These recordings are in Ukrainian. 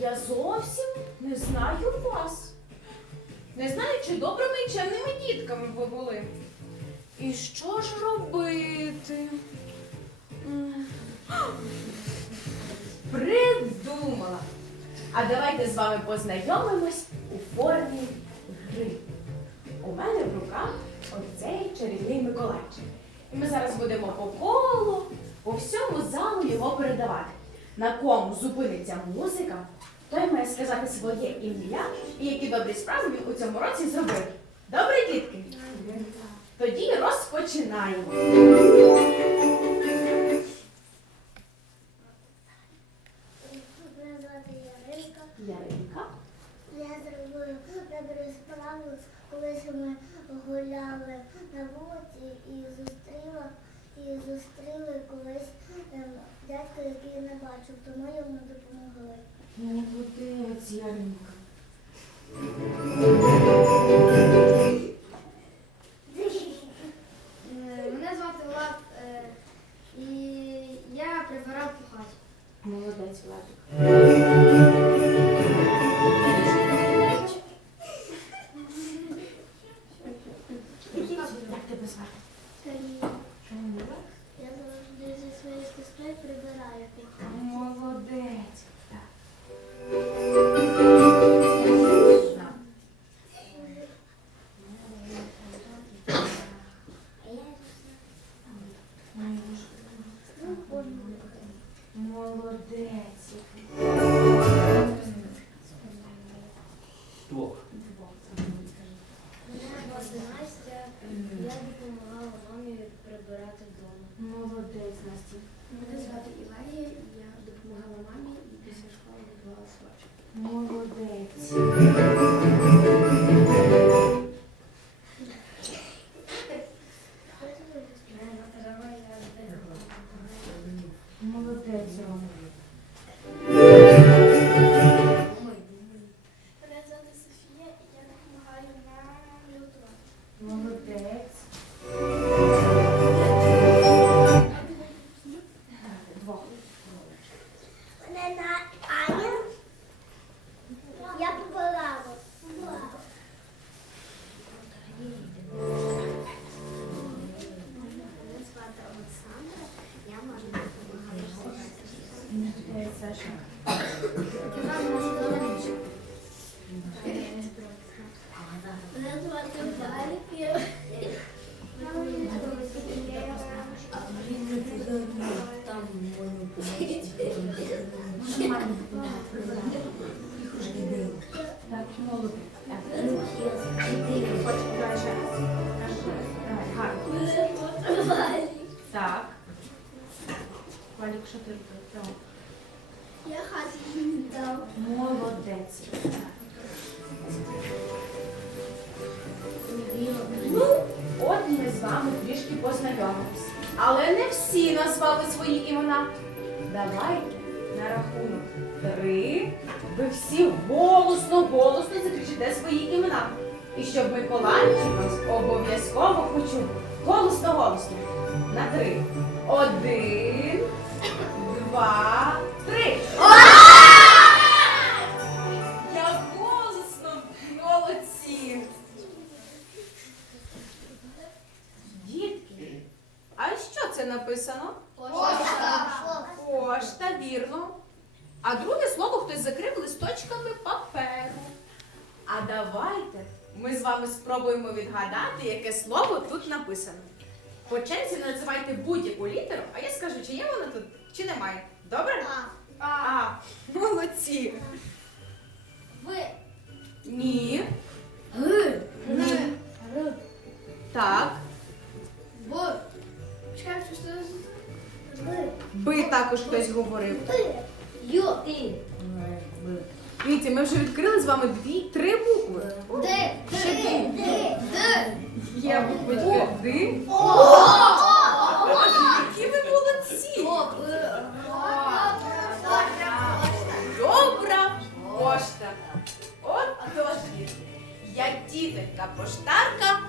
я зовсім не знаю вас. Не знаю, чи добрими і чемними дітками ви були. І що ж робити? Придумала! А давайте з вами познайомимось у формі гри. У мене в руках оцей чарівний Миколайчик. І ми зараз будемо по колу, по всьому залу його передавати на кому зупиниться музика, той має сказати своє ім'я і які добрі справи він у цьому році зробив. Добре, дітки? Тоді розпочинаємо. І щоб Миколайчик обов'язково почув. Голосно, голосно. На три. Один, два, три. Як голосно, молодці. Дітки, а що це написано? Пошта, вірно. А друге слово хтось закрив листочками паперу. А давайте ми з вами спробуємо відгадати, яке слово тут написано. По черзі називайте будь-яку літеру, а я скажу, чи є вона тут, чи немає. Добре? А, молодці. Ви. Ні. Г. Ні. Так. Б. Чекай, що це? Ви. Би також хтось говорив. Ви. Ю. І. Дивіться, ми вже відкрили з вами дві, три букви. Де. Ще дві. Де. Д. Є буквочки Ди. О. Які ви молодці! Добра пошта. От тож діти. Я тітонька поштарка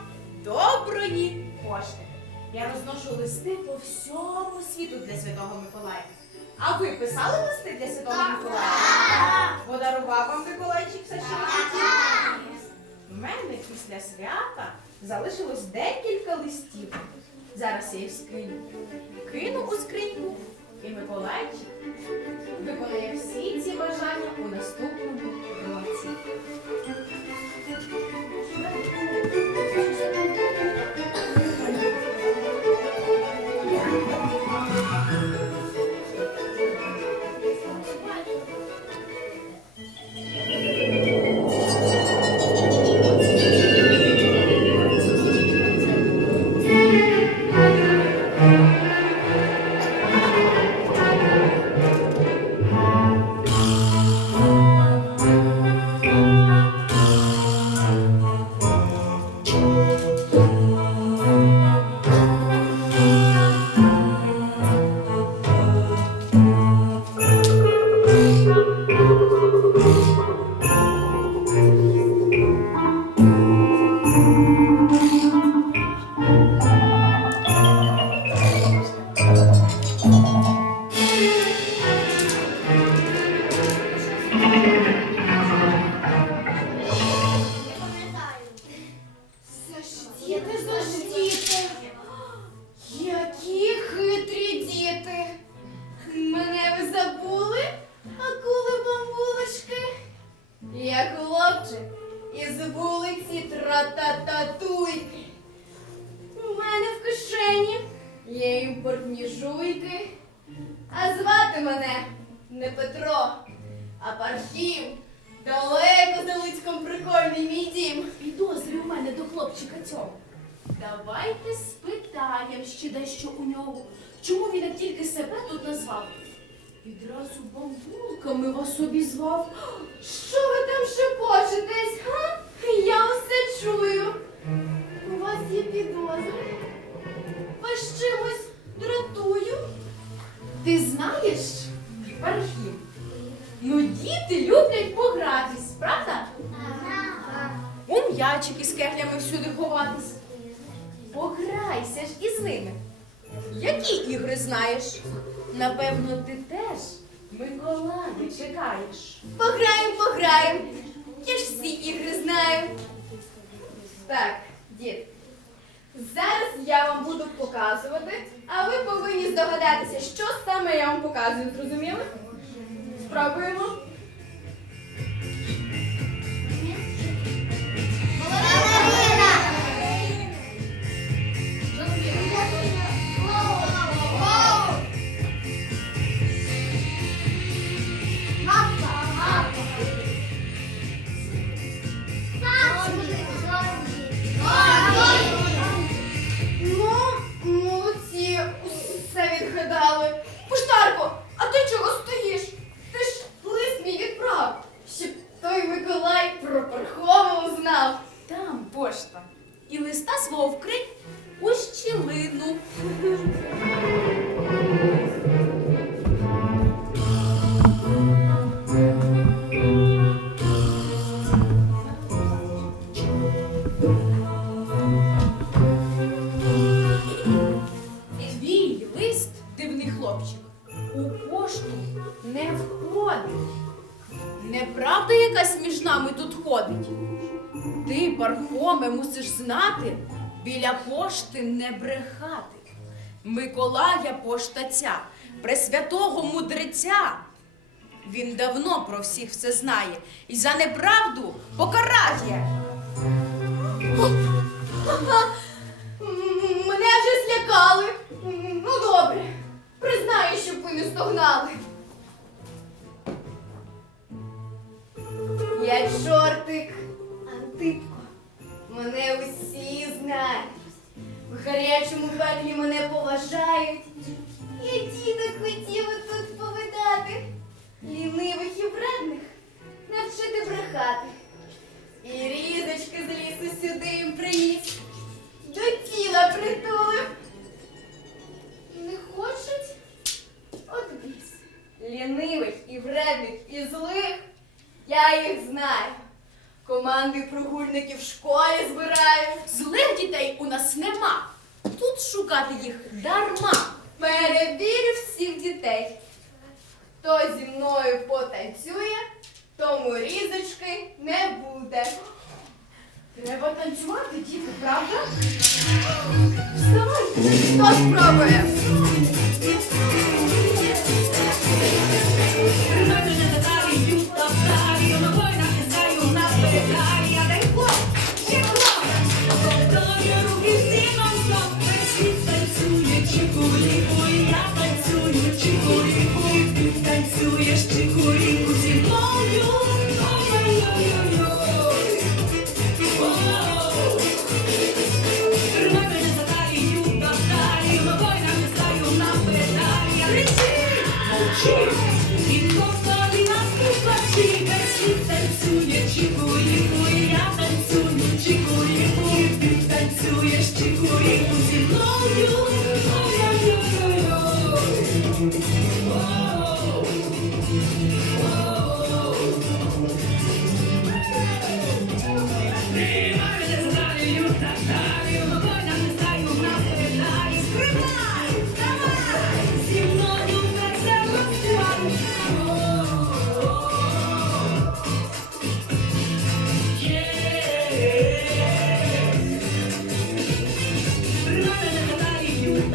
доброї пошти. Я розношу листи по всьому світу для Святого Миколая. А ви писали листи для Святого Миколая? Подарував вам Миколайчик все, що ви хотіли? У мене після свята залишилось декілька листів. Зараз я їх скриню. Кину у скриньку, і Миколайчик виконає всі ці бажання у наступному році. Ну діти люблять погратись, правда? У м'ячики з кеглями всюди ховатись. Пограйся ж із ними. Які ігри знаєш? Напевно, ти теж Миколая чекаєш. Пограємо, пограємо. Я ж всі ігри знаю. Так, дід. Зараз я вам буду показувати, а ви повинні здогадатися, що саме я вам показую, зрозуміли? Спробуємо. Миколая поштаця, пресвятого мудреця. Він давно про всіх все знає і за неправду покарає. Мене вже злякали. Ну добре, признаю, щоб ви не стогнали. Я чортик, Антипко. Мене усі знають. Гарячому пеклі мене поважають. Я діток хотіла тут повидати. Лінивих і вредних навчити брехати. І різочки з лісу сюди їм приніс. До тіла притулив. Не хочуть? От біс. Лінивих і вредних і злих. Я їх знаю. Команди прогульників в школі збираю. Злих дітей у нас нема. Тут шукати їх дарма. Перевірю всіх дітей. Хто зі мною потанцює, тому різочки не буде. Треба танцювати, діти, правда? Вставайте, хто спробує?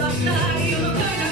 Повтаю,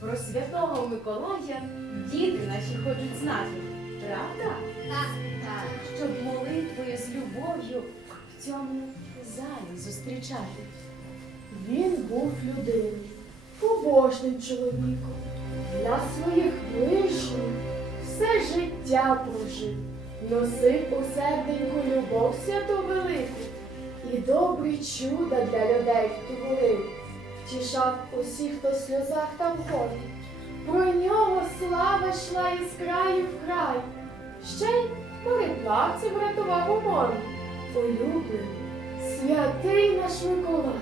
Про святого Миколая діти наші хочуть знати. Правда? Так, так. Щоб молитвою з любов'ю в цьому залі зустрічати. Він був людиною, побожним чоловіком. Для своїх ближніх все життя прожив, носив у серденьку любов святу велику і добрі чуда для людей творив, втішав усіх, хто в сльозах там ходить. Про нього слава йшла із краю в край, ще й мореплавців врятував у морі. Улюблений, святий наш Миколай.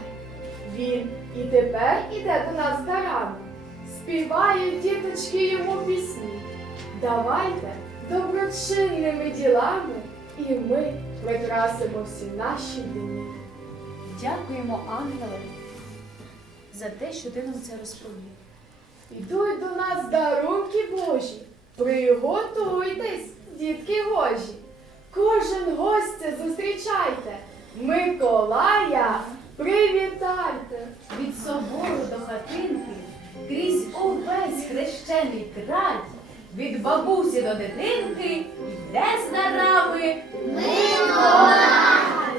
Він і тепер іде до нас дарами. Співають діточки йому пісні. Давайте доброчинними ділами і ми прикрасимо всі наші дні. Дякуємо, ангеле, за те, що ти нам це розповів. Ідуть до нас дарунки Божі. Приготуйтесь, дітки гожі. Кожен гостя зустрічайте. Миколая привітайте. Від собору до хатинки, крізь увесь хрещений край, від бабусі до дитинки йде з дарами Хай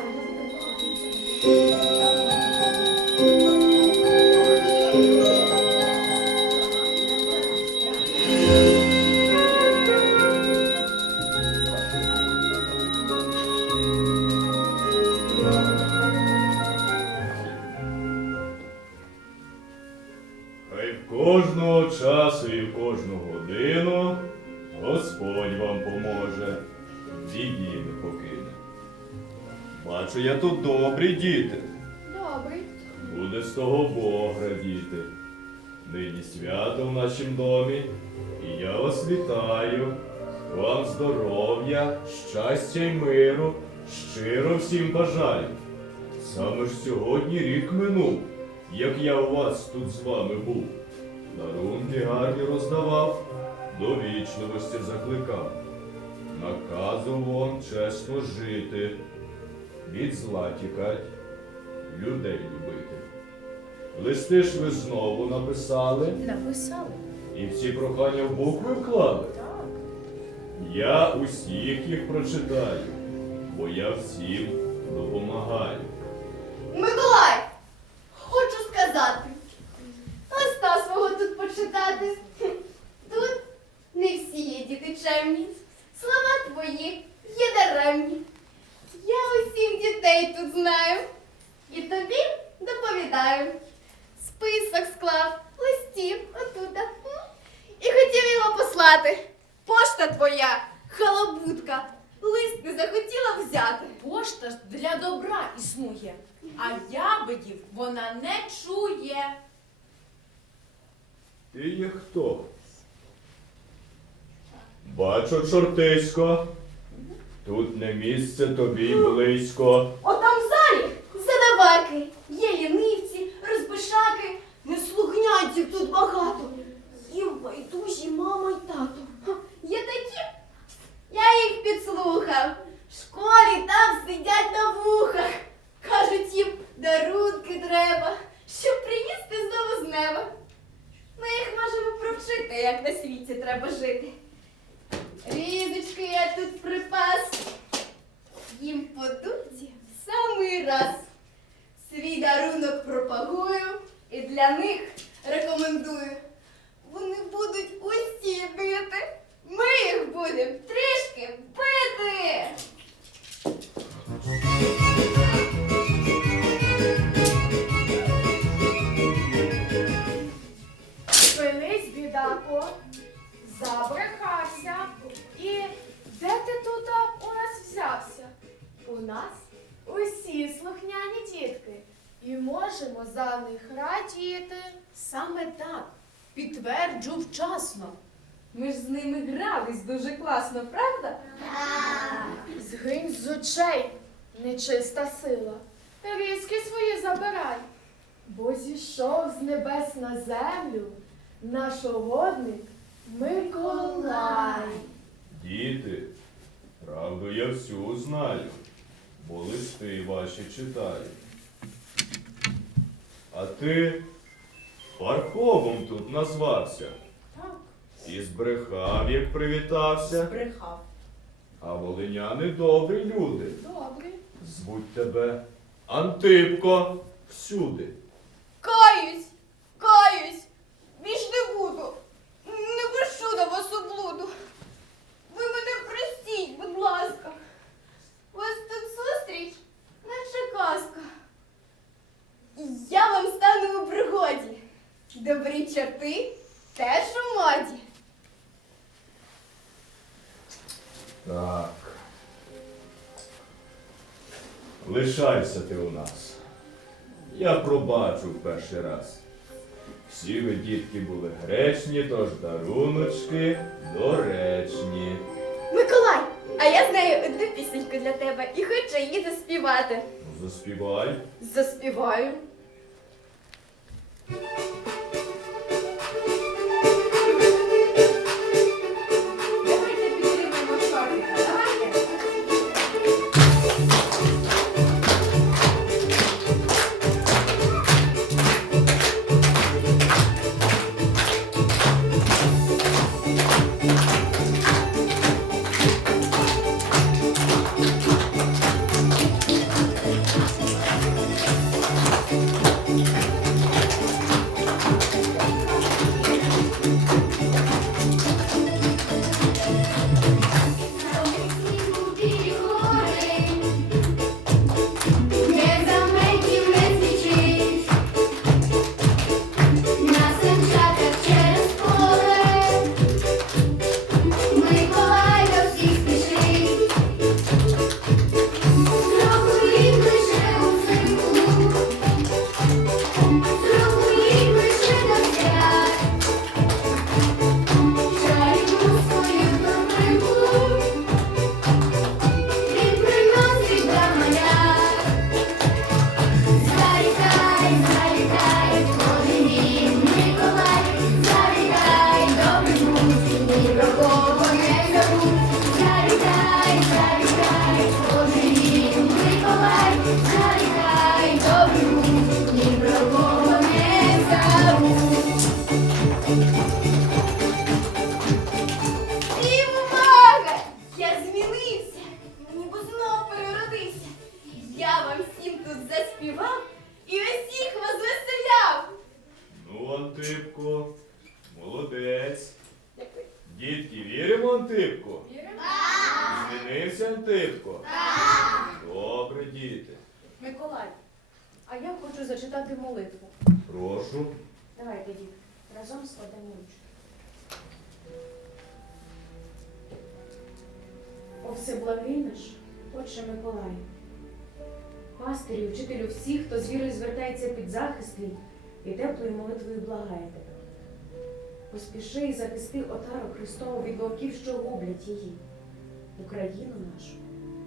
кожного часу і в кожну годину Господь вам поможе, біді не покине. Бачу я тут добрі діти, Добрий. буде з того Бог радіти. Нині свято в нашім домі, і я вас вітаю. Вам здоров'я, щастя й миру, щиро всім бажаю. Саме ж сьогодні рік минув, як я у вас тут з вами був. Дарунки гарні роздавав, до вічливості закликав. Наказував чесно жити, від зла тікать, людей любити. Листи ж ви знову написали, написали. і всі прохання в букви вклали. Так. Я усіх їх прочитаю, бо я всім допомагаю. Миколай, хочу сказати. Листа свого тут почитати. Тут не всі є діти чемні. Слова твої є даремні. Я усім дітей тут знаю. І тобі доповідаю. Список склав, листів отута. І хотів його послати. Пошта твоя, халабутка, лист не захотіла взяти. Пошта ж для добра існує, а ябедів вона не чує. Ти є хто? Бачу, чортисько. Тут не місце тобі близько. Отам в залі задаваки, є лінивці, розбишаки, неслухнянців тут багато. І байдужі мама й тато. Ха, Є такі, я їх підслухав. В школі там сидять на вухах. Кажуть їм, дарунки треба, щоб приїсти знову з неба. Ми їх можемо провчити, як на світі треба жити. Різочки я тут припас. Їм по думці в самий раз. Свій дарунок пропагую і для них рекомендую. Вони будуть усі бити. Ми їх будемо трішки бити. Радіти. Саме так. Підтверджу вчасно. Ми ж з ними грались дуже класно, правда? Згинь з очей, нечиста сила. різки свої забирай. Бо зійшов з небес на землю наш угодник Миколай. Діти, правду я всю знаю, бо листи ваші читаю. А ти Парховом тут назвався Так, і збрехав, як привітався. збрехав. А волиняни добрі люди. Добрі. Звуть тебе Антипко всюди. Каюсь, каюсь, більш не буду. Не пишу до вас облуду. Ви мене простіть, будь ласка. У вас тут зустріч, наче казка. І Я вам стану у пригоді. Добрі чорти теж у моді. Так. Лишайся ти у нас. Я пробачу в перший раз. Всі ви, дітки, були гречні, тож даруночки доречні. Миколай, а я знаю одну пісеньку для тебе і хочу її заспівати. Ну, Заспівай. Заспіваю. Давайте Всім тебе. Поспіши і захисти отару Христову від вовків, що гублять її, Україну нашу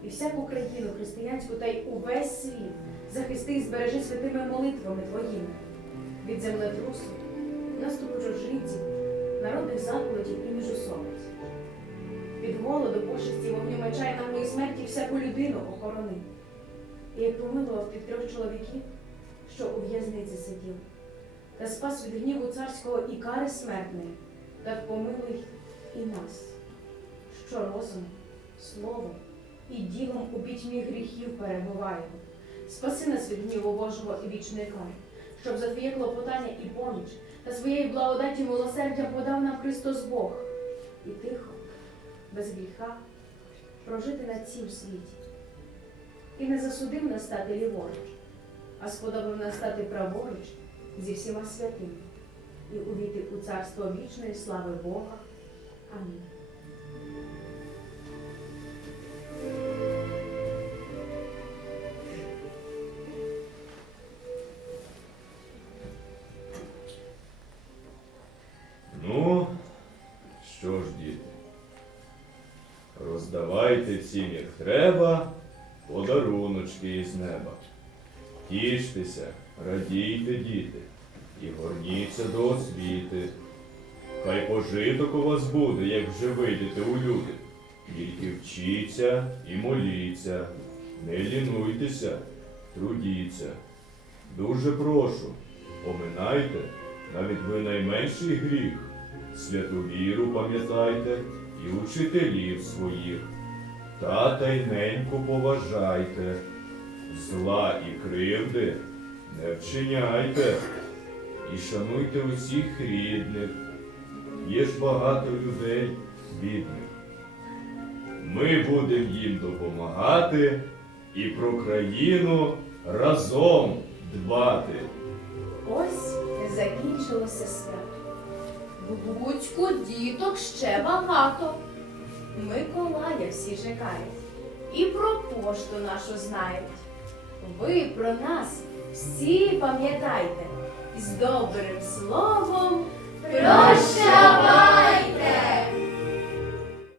і всяку країну християнську та й увесь світ захисти і збережи святими молитвами твоїми від землетрусу, наступу чужинців, народних заколотів і міжусобиць. Від голоду, пошесті, вогню меча і наглої смерті всяку людину охорони. І як помилував тих трьох чоловіків, що у в'язниці сидів, та спас від гніву царського і кари смертної, так помилуй і нас, що розумом, словом і ділом у пітьмі гріхів перебуваємо. Спаси нас від гніву Божого і вічної кари, щоб за твоє клопотання і поміч та своєї благодаті милосердя подав нам Христос Бог і тихо, без гріха прожити на цім світі. І не засудив нас стати ліворуч, а сподобав нас стати праворуч зі всіма святими і увійти у царство вічної слави Бога. Амінь. Ну, що ж, діти, роздавайте всім, як треба, подаруночки із неба. Тіштеся, радійте, діти, горніться до освіти. Хай пожиток у вас буде, як вже вийдете у люди. Тільки вчіться і моліться, не лінуйтеся, трудіться. Дуже прошу, поминайте навіть ви найменший гріх. Святу віру пам'ятайте і учителів своїх. Тата й поважайте, зла і кривди не вчиняйте, і шануйте усіх рідних. Є ж багато людей бідних. Ми будемо їм допомагати і про країну разом дбати. Ось закінчилося свято. В Луцьку діток ще багато. Миколая всі чекають і про пошту нашу знають. Ви про нас всі пам'ятайте, з добрим словом Прощавайте!